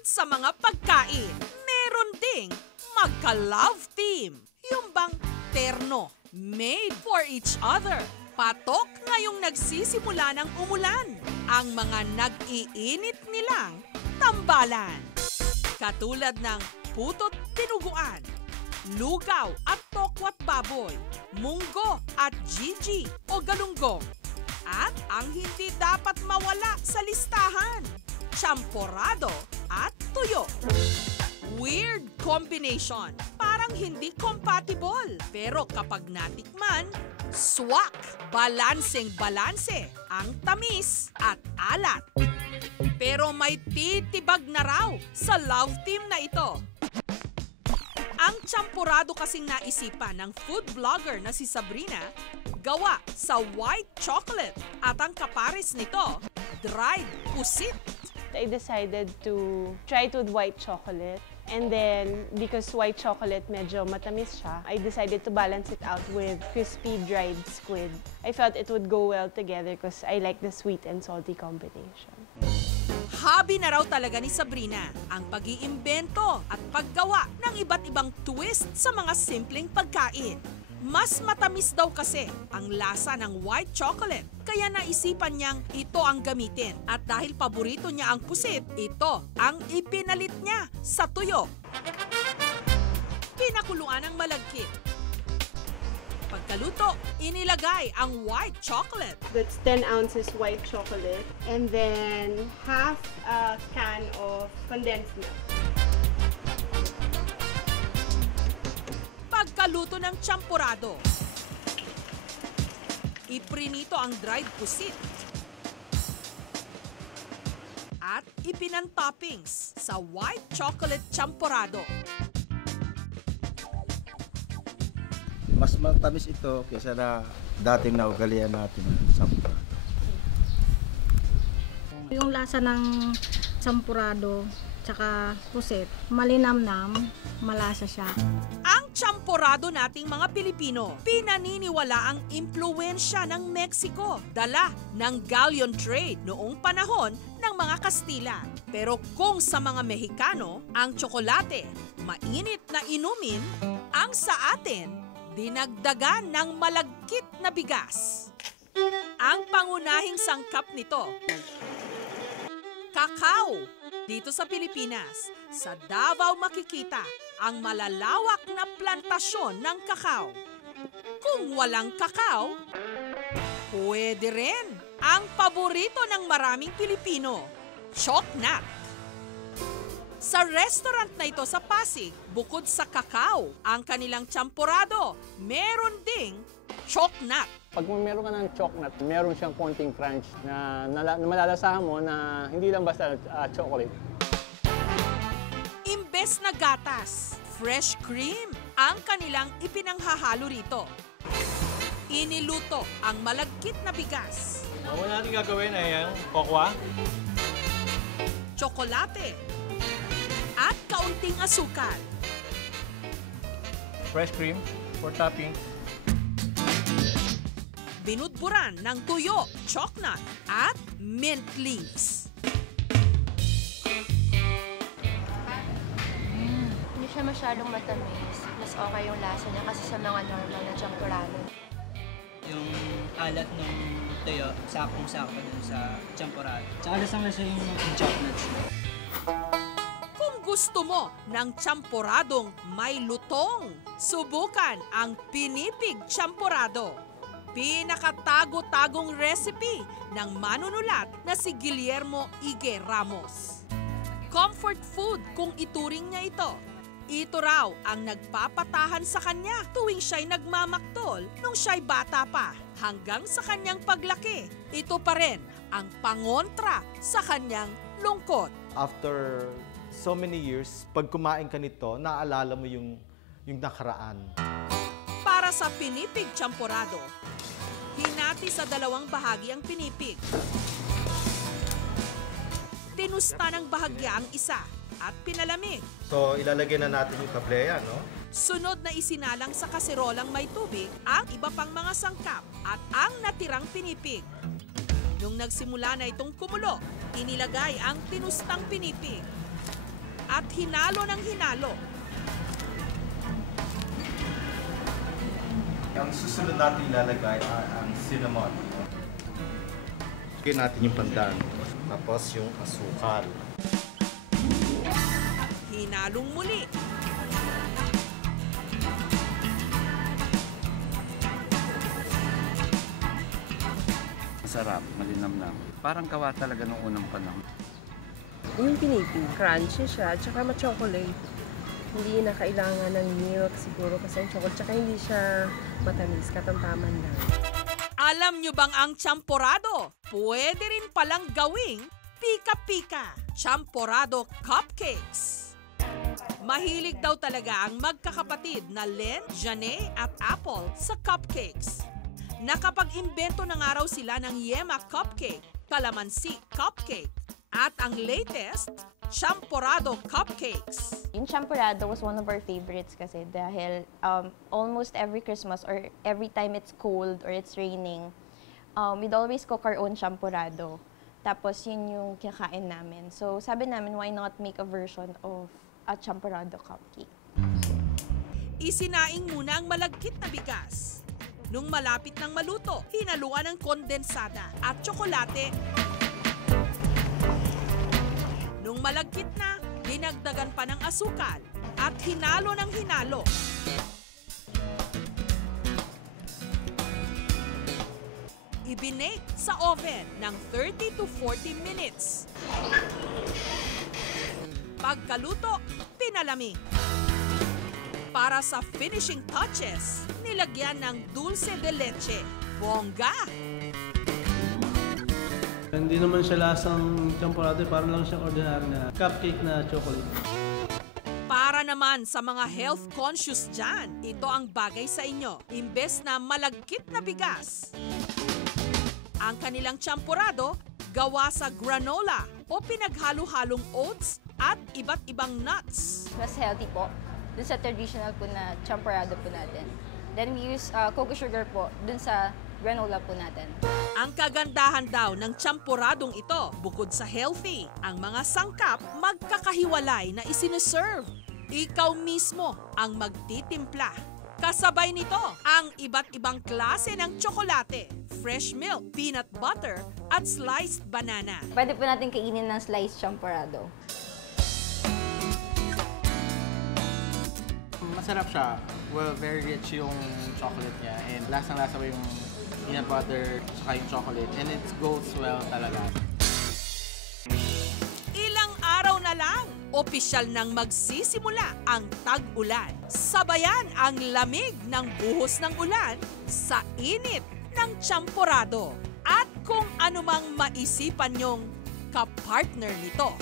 Kahit sa mga pagkain, meron ding magka-love team. Yung bang terno, made for each other. Patok ngayong nagsisimula ng umulan. Ang mga nag-iinit nilang tambalan. Katulad ng putot tinuguan, lugaw at tokwat baboy, munggo at gigi o galunggong. At ang hindi dapat mawala sa listahan, champorado at tuyo. Weird combination. Parang hindi compatible. Pero kapag natikman, swak! Balanseng-balanse ang tamis at alat. Pero may titibag na raw sa love team na ito. Ang champorado kasing naisipan ng food blogger na si Sabrina, gawa sa white chocolate at ang kapares nito, dried pusit. I decided to try it with white chocolate. And then, because white chocolate medyo matamis siya, I decided to balance it out with crispy dried squid. I felt it would go well together because I like the sweet and salty combination. Hobby na raw talaga ni Sabrina ang pag-iimbento at paggawa ng iba't ibang twist sa mga simpleng pagkain. Mas matamis daw kasi ang lasa ng white chocolate, kaya naisipan niyang ito ang gamitin. At dahil paborito niya ang pusit, ito ang ipinalit niya sa tuyo. Pinakuluan ang malagkit. Pagkaluto, inilagay ang white chocolate. That's 10 ounces white chocolate and then half a can of condensed milk. Pagkaluto ng champorado, iprinito ang dried pusit at ipinantoppings sa white chocolate champorado. Mas matamis ito kaysa na dating naugalian natin sa champorado. Yung lasa ng champorado tsaka pusit, malinamnam, malasa siya. Ang champorado nating mga Pilipino, pinaniniwala ang impluwensya ng Mexico, dala ng galleon trade noong panahon ng mga Kastila. Pero kung sa mga Mexicano, ang tsokolate, mainit na inumin, ang sa atin, dinagdagan ng malagkit na bigas. Ang pangunahing sangkap nito, kakao. Dito sa Pilipinas, sa Davao makikita ang malalawak na plantasyon ng kakao. Kung walang kakao, pwede rin ang paborito ng maraming Pilipino, choknat. Sa restaurant na ito sa Pasig, bukod sa kakao, ang kanilang champorado, meron ding choknat. Pag meron ka ng chocolate, meron siyang konting crunch na malalasahan mo na hindi lang basta chocolate. Imbes na gatas, fresh cream ang kanilang ipinanghahalo rito. Iniluto ang malagkit na bigas, Ang una natin gagawin ay ang kokwa. tsokolate, at kaunting asukal. Fresh cream for topping. Binudburan ng tuyo, choknat, at mint leaves. Hindi siya masyadong matamis. Mas okay yung lasa niya kasi sa mga normal na champorado. Yung alat ng tuyo, sakong-sako dun sa champorado. Tsaka lasang-lasa yung chocnuts. Kung gusto mo ng champoradong may lutong, subukan ang pinipig champorado. Pinakatago-tagong recipe ng manunulat na si Guillermo Ige Ramos. Comfort food kung ituring niya ito. Ito raw ang nagpapatahan sa kanya tuwing siya'y nagmamaktol nung siya'y bata pa. Hanggang sa kanyang paglaki, ito pa rin ang pangontra sa kanyang lungkot. After so many years, pag kumain ka nito, naaalala mo yung nakaraan. Para sa pinipig champorado, hinati sa dalawang bahagi ang pinipig. Tinusta ng bahagya ang isa at pinalamig. So, ilalagay na natin yung tableya, no? Sunod na isinalang sa kaserolang may tubig ang iba pang mga sangkap at ang natirang pinipig. Nung nagsimula na itong kumulo, inilagay ang tinustang pinipig. at hinalo ng hinalo. Ang susunod natin ilalagay ang cinnamon. Lagyan natin yung pandan, tapos yung asukal. Hinalong muli. Masarap, malinamnam. Parang gawa talaga nung unang panahon. Yung pinipig, crunchy siya, tsaka ma-chocolate. Hindi na kailangan ng milk siguro kasi ang chocolate, tsaka hindi siya matamis, katamtaman lang. Alam nyo bang ang champorado pwede rin palang gawing pika-pika? Champorado cupcakes. Mahilig daw talaga ang magkakapatid na Len, Janae at Apple sa cupcakes. Nakapag-imbento na nga raw sila ng Yema Cupcake, Calamansi Cupcake, at ang latest, Champorado Cupcakes. Yung champorado was one of our favorites kasi dahil almost every Christmas or every time it's cold or it's raining, we'd always cook our own champorado. Tapos yun yung kinakain namin. So sabi namin, why not make a version of a champorado cupcake? Isinaing muna ang malagkit na bigas. Nung malapit ng maluto, hinaluan ng kondensada at tsokolate. Nung malagkit na, dinagdagan pa ng asukal at hinalo ng hinalo. Ibinake sa oven ng 30 to 40 minutes. Pagkaluto, pinalamig. Para sa finishing touches, nilagyan ng dulce de leche. Bongga! Hindi naman siya lasang champorado, parang lang siyang ordinary na cupcake na chocolate. Para naman sa mga health conscious dyan, ito ang bagay sa inyo. Imbes na malagkit na bigas, ang kanilang champorado gawa sa granola o pinaghalo-halong oats at iba't ibang nuts. Mas healthy po dun sa traditional po na champorado po natin. Then we use cocoa sugar po dun sa granola po natin. Ang kagandahan daw ng champoradong ito, bukod sa healthy, ang mga sangkap magkakahiwalay na isineserve. Ikaw mismo ang magtitimpla. Kasabay nito ang iba't ibang klase ng tsokolate, fresh milk, peanut butter, at sliced banana. Pwede po natin kainin ng sliced champorado. Masarap siya. Well, very rich yung chocolate niya. And lasang-lasa pa yung peanut butter saka yung chocolate. And it goes well talaga. Ilang araw na lang, opisyal nang magsisimula ang tag-ulan. Sabayan ang lamig ng buhos ng ulan sa init ng champorado. At kung anumang maisipan nyong kapartner nito.